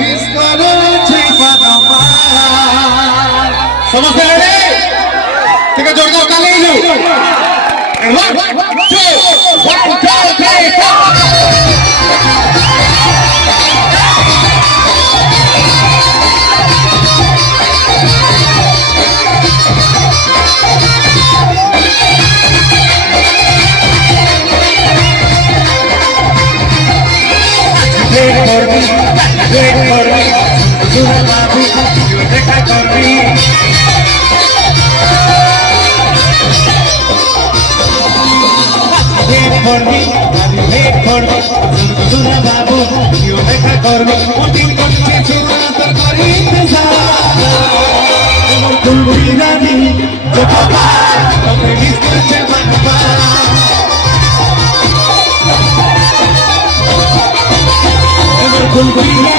Miss করেছি সমস্ত ready ঠিক আছে জোরদার তালি দিও 1 2 Wait for me, Sura babu, you dekha karbi. Wait for me, Sura babu, you dekha karbi. Utin karche chura tar kari intezar. Tulbi rani, jo babar, tumne miss karche babar. Tulbi rani.